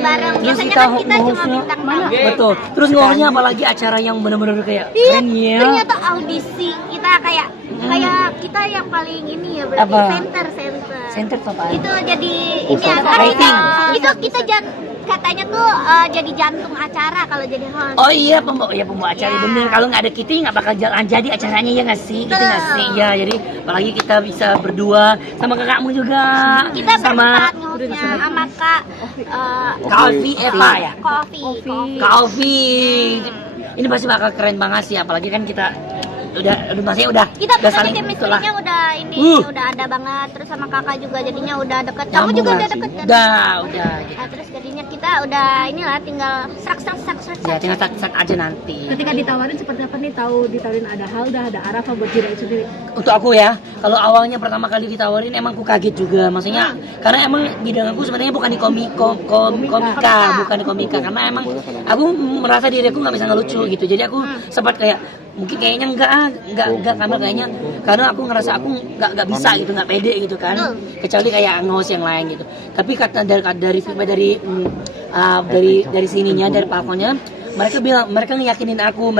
bareng. Terus Biasanya kita kan kita cuma ngehostnya bintang tamu. betul. Terus ngehostnya apalagi acara yang benar-benar kayak Iya, keren ya. ternyata audisi kita kayak kita yang paling ini ya berarti Apa? center. Center tuh apa? Itu jadi ini Pusat kan rating. kita katanya tuh jadi jantung acara kalau jadi host. Oh iya, pembawa acara Ya. bener. Kalau nggak ada kita nggak bakal jalan jadi acaranya ya nggak sih? Gitu nggak sih? Ya jadi apalagi kita bisa berdua sama kakakmu juga. Kita sama berempat ngehostnya sama Kak Kak Alfi Eva ya. Coffee. Kak Alfi. Ini pasti bakal keren banget sih, apalagi kan kita udah maksudnya udah Kita pokoknya saling chemistry-nya udah ini udah ada banget, terus sama kakak juga jadinya udah deket. Kamu nyambung juga lah udah sih. deket kan? Udah gitu. Nah, terus jadinya kita udah inilah tinggal serak. Ya tinggal set aja nanti. Ketika ditawarin seperti apa nih? Ditawarin ada Halda, ada Arafa buat Jiraid sendiri. Untuk aku ya, kalau awalnya pertama kali ditawarin emang aku kaget juga, maksudnya karena emang bidang aku sebenarnya bukan di komika, karena emang aku merasa diri aku nggak bisa ngelucu gitu, jadi aku sempat kayak mungkin kayaknya enggak karena aku ngerasa aku nggak bisa gitu, nggak pede gitu kan, kecuali kayak nge-host yang lain gitu. Tapi kata dari feedback dari sininya, dari platformnya, mereka ngeyakinin aku,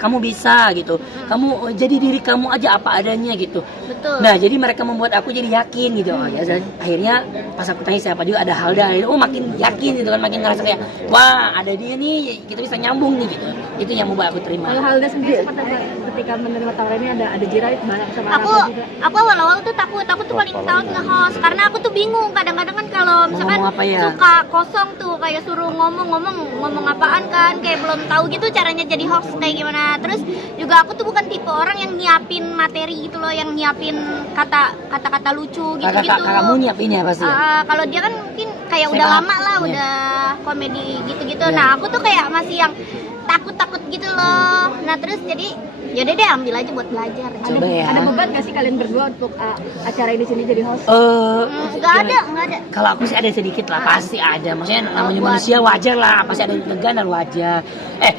kamu bisa gitu, kamu jadi diri kamu aja apa adanya gitu. Betul. Nah jadi mereka membuat aku jadi yakin gitu. Oh ya, dan akhirnya pas aku tanya siapa juga ada Halda, makin yakin gitu kan, makin ngerasa kayak wah ada dia nih, kita bisa nyambung nih gitu. Itu yang membuat aku terima. Kalau Halda sendiri seperti apa ketika menerima tawaran ini, ada Jiraid bareng sama Arafa juga? Aku awal-awal tuh takut paling takut nge-host karena aku tuh bingung kadang-kadang kan kalau misalkan Ngomong apa ya? suka kosong tuh kayak suruh ngomong apaan kan, kayak belum tahu gitu caranya jadi host kayak gimana. Terus juga aku tuh bukan tipe orang yang nyiapin materi gitu loh, yang nyiapin kata-kata lucu gitu-gitu. Kakakmu nyiapin ya pasti. Kalau dia kan mungkin kayak udah lama lah, udah komedi gitu-gitu. Nah aku tuh kayak masih yang takut gitu loh. Nah terus jadi yaudah deh ambil aja buat belajar. Coba ya. Ada beban nggak sih kalian berdua untuk acara ini sini jadi host? Nggak ada. Kalau aku sih ada sedikit lah, pasti ada. Maksudnya namanya manusia wajar lah, pasti ada deg-degan dan wajar.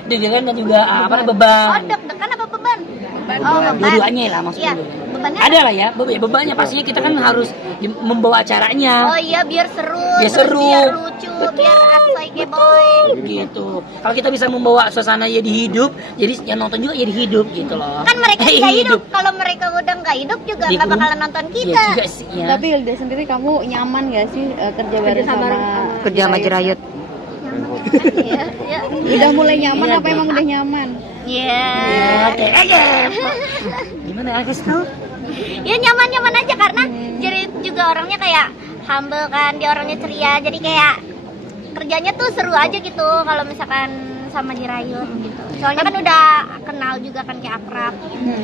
Deg-degan dan juga beban. Deg-degan apa beban? Beban. Dua-duanya lah maksudnya. Iya, bebannya Ada lah ya, bebannya pastinya kita kan harus membawa acaranya. Oh iya, biar seru, Biar terus seru. biar lucu, biar asoy boy. Gitu. Kalau kita bisa membawa suasana jadi hidup, jadi yang nonton juga jadi hidup gitu loh. Kan mereka nggak hidup. Kalau mereka udah nggak hidup juga nggak bakalan nonton Iya kita. juga sih ya. Tapi Hilda sendiri kamu nyaman gak sih kerja bareng sama Kerja sama Jirayut. Iya. Udah mulai nyaman Iya, apa emang udah nyaman? Iya. Oke aja. Gimana ya guys tuh? Ya nyaman aja karena jadi juga orangnya kayak humble kan, dia orangnya ceria, jadi kayak kerjanya tuh seru aja gitu kalau misalkan sama Jirayut gitu. Soalnya kan udah kenal juga kan, kayak akrab.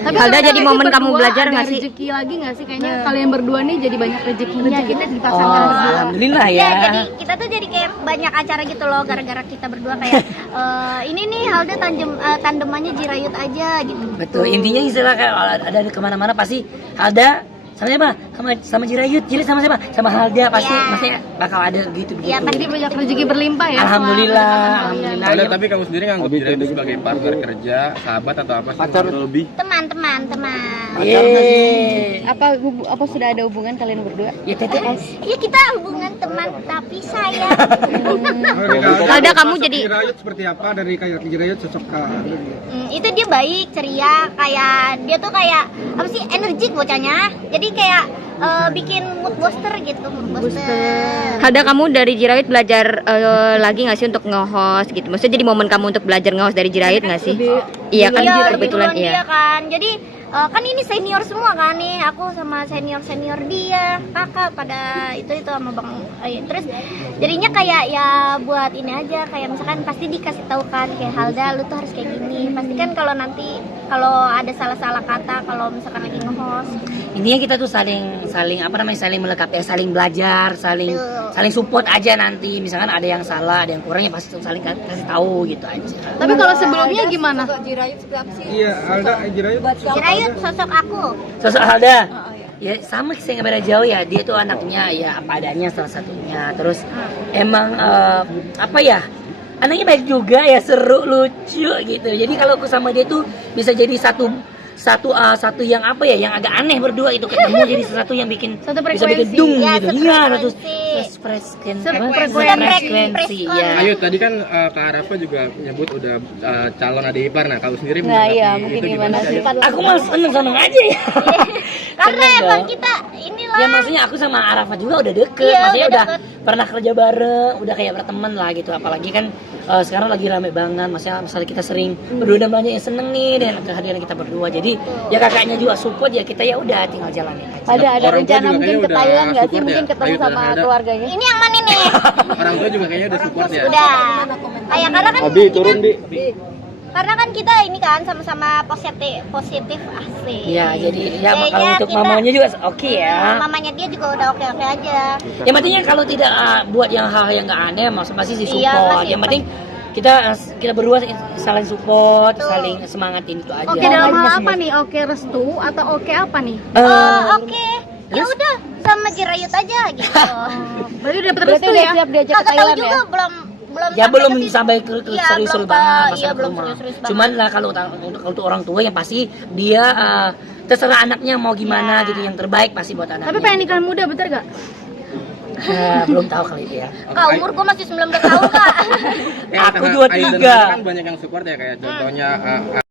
Tapi Halda jadi momen kamu belajar nggak sih? Rezeki lagi nggak sih? Kayaknya kalian berdua nih jadi banyak rezekinya gitu dipasangkan berdua. Alhamdulillah ya. Ya, jadi kita tuh jadi kayak banyak acara gitu loh gara-gara kita berdua kayak ini nih Halda tandemannya Jirayut aja gitu. Betul, intinya istilah kayak ada kemana-mana pasti Halda sama siapa? Sama Jirayut sama siapa? Sama Halda pasti, Iya. maksudnya bakal ada gitu. Iya, pasti Banyak rezeki berlimpah ya. Alhamdulillah. Ada, tapi kamu sendiri nganggap Jirayut itu sebagai partner kerja, sahabat atau apa sih? Pacar lebih? Teman. Yeay. Apa sudah ada hubungan kalian berdua? Ya TTS. Iya, kita hubungan teman tapi sayang. Halda, kamu jadi Jirayut seperti apa dari kayak Jirayut sosok Itu dia baik, ceria, kayak dia tuh kayak apa sih, energik bocahnya. Jadi kayak bikin mood booster gitu, Halda, kamu dari Jirayut belajar lagi nggak sih untuk nge-host gitu? Maksudnya jadi momen kamu untuk belajar nge-host dari Jirayut nggak sih? Iya kan, kebetulan dia iya. kan. Jadi kan ini senior semua kan nih, aku sama senior dia, kakak pada itu sama bang. Terus jadinya kayak ya buat ini aja, kayak misalkan pasti dikasih tahu kan kayak Halda lu tuh harus kayak gini. Pasti kan kalau nanti ada salah kata kalau misalkan lagi nge-host. Intinya kita tuh saling saling melengkapi, saling belajar, saling support aja nanti. Misalkan ada yang salah, ada yang kurang, ya pasti saling kasih tahu gitu aja. Tapi kalau sebelumnya gimana? Iya, Alda Jirayut. Jirayut sosok aku. Sosok Halda. Ya sama sih, nggak beda jauh ya. Dia tuh anaknya ya apa adanya salah satunya. Terus emang apa ya? Anaknya baik juga ya, seru, lucu gitu. Jadi kalau aku sama dia tuh bisa jadi satu yang apa ya, yang agak aneh berdua itu ketemu jadi sesuatu yang bikin Satu bisa bikin frekuensi. dung Ya, gitu. Iya, satu frekuensi. Ya. Ayo tadi kan Kak Arafa juga nyebut udah calon adik ipar. Nah, kalau sendiri Nah, menanggapi iya, itu mungkin gimana sih? Ayo? Aku malah seneng aja ya. Karena Seneng emang dong. kita inilah. Ya maksudnya aku sama Arafa juga udah deket, Iya, maksudnya udah udah deket. pernah kerja bareng, udah kayak berteman lah gitu. Apalagi kan sekarang lagi rame banget, maksudnya kita sering berdua dan banyak yang seneng nih dengan kehadiran kita berdua. Jadi ya kakaknya juga support ya, kita ya udah tinggal jalanin aja. Ada Orang tua rencana juga mungkin kayaknya ke udah Thailand nggak sih? support Mungkin ya? ketemu Ayo, sama ada. keluarganya. Ini yang mana nih? Orang tua juga kayaknya udah support ya. Udah. Kayak karena kan Abi turun di. karena kan kita ini kan sama-sama positif asik. Ya jadi ya Kayaknya kalau untuk kita- mamanya juga oke ya. Mamanya dia juga udah oke-oke aja. Yang pentingnya kalau tidak buat yang hal yang nggak aneh, masih Iya, support. masih Yang penting kita berdua saling support, saling semangatin itu aja. Oke dalam hal apa nih? Oke restu atau oke apa nih? Oke. Ya udah sama Jirayut aja gitu. Berarti udah Berarti restu udah ya? siap diajak ke Kagak tahu Thailand juga ya? belum Ya belum ke situ. sampai ke Iya, serius belum banget ke- masalah iya, belum rumah. serius banget. Cuman lah kalau untuk orang tua yang pasti dia terserah anaknya mau gimana Iya. gitu, yang terbaik pasti buat anaknya. Tapi pengen nikah muda, bener gak? Belum tahu kali itu ya. Kak, umur gua masih 19 tahun, Kak. Aku Ayu 23. dan Bunda kan banyak yang support ya, kayak contohnya